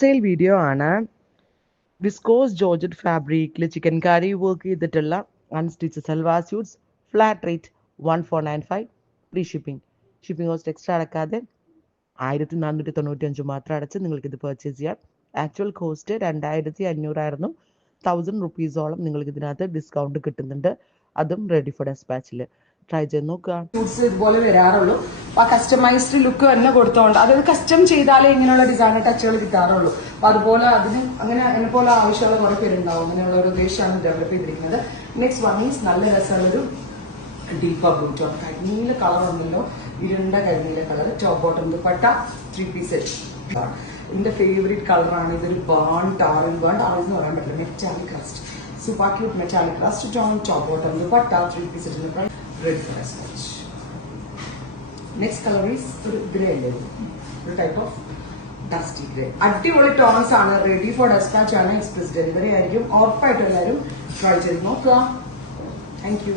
Sale video ആണ്. Viscose georgette ഫാബ്രിക്കിൽ chikankari work ചെയ്തിട്ടുള്ള unstitch salwar suits. Flat rate 1495. Free shipping cost extra അടക്കാതെ 1495 മാത്രം അടച്ച് നിങ്ങൾക്കിത് പർച്ചേസ് ചെയ്യാം. ആക്ച്വൽ കോസ്റ്റ് 2500 ആയിരുന്നു. 1000 റുപ്പീസോളം നിങ്ങൾക്ക് ഇതിനകത്ത് ഡിസ്കൗണ്ട് കിട്ടുന്നുണ്ട്. അതും റെഡി ഫോർ ഡെസ്പാച്ചിൽ. ട്രൈ ചെയ്ത് നോക്കുക. ഫ്രൂട്ട്സ് ഇതുപോലെ വരാറുള്ളൂ. ആ കസ്റ്റമൈസ്ഡ് ലുക്ക് തന്നെ കൊടുത്തോണ്ട് അതായത് കസ്റ്റം ചെയ്താലേ ഇങ്ങനെയുള്ള ഡിസൈനർ ടച്ചുകൾ കിട്ടാറുള്ളൂ. അപ്പൊ അതുപോലെ അതിന് അങ്ങനെ എന്നെ പോലെ ആവശ്യമുള്ള കുറെ പേരുണ്ടാവും. അങ്ങനെയുള്ള ഒരു ഉദ്ദേശമാണ് ഡെവലപ്പ് ചെയ്തിരിക്കുന്നത്. നെക്സ്റ്റ് വൺ ഈസ് നല്ല രസമുള്ളൊരു ഡീപ്പർ ബ്ലൂ ടോൺ കരിനീല കളർ ഉണ്ടല്ലോ, ഇരുണ്ട കരിനീല colour. Top bottom dupatta 3 piece set. എന്റെ ഫേവറേറ്റ് കളറാണ്. ഇതൊരു ബേൺഡ് ഓറഞ്ച് എന്ന് പറയാൻ പറ്റില്ല, metallic rust. Super cute metallic rust tone. Top bottom dupatta 3 piece set. Ready for a swatch. Next color is grey അല്ലേ, ഒരു ടൈപ്പ് ഓഫ് ഡസ്റ്റി ഗ്രേ. അടിപൊളി tones ആണ്. റെഡി ഫോർ ഡെസ്പാച്ച് ആണ്. എക്സ്പ്രസ് ഡെലിവറി ആയിരിക്കും. ഉറപ്പായിട്ടും എല്ലാവരും ട്രൈ ചെയ്ത് നോക്കുക. Thank you.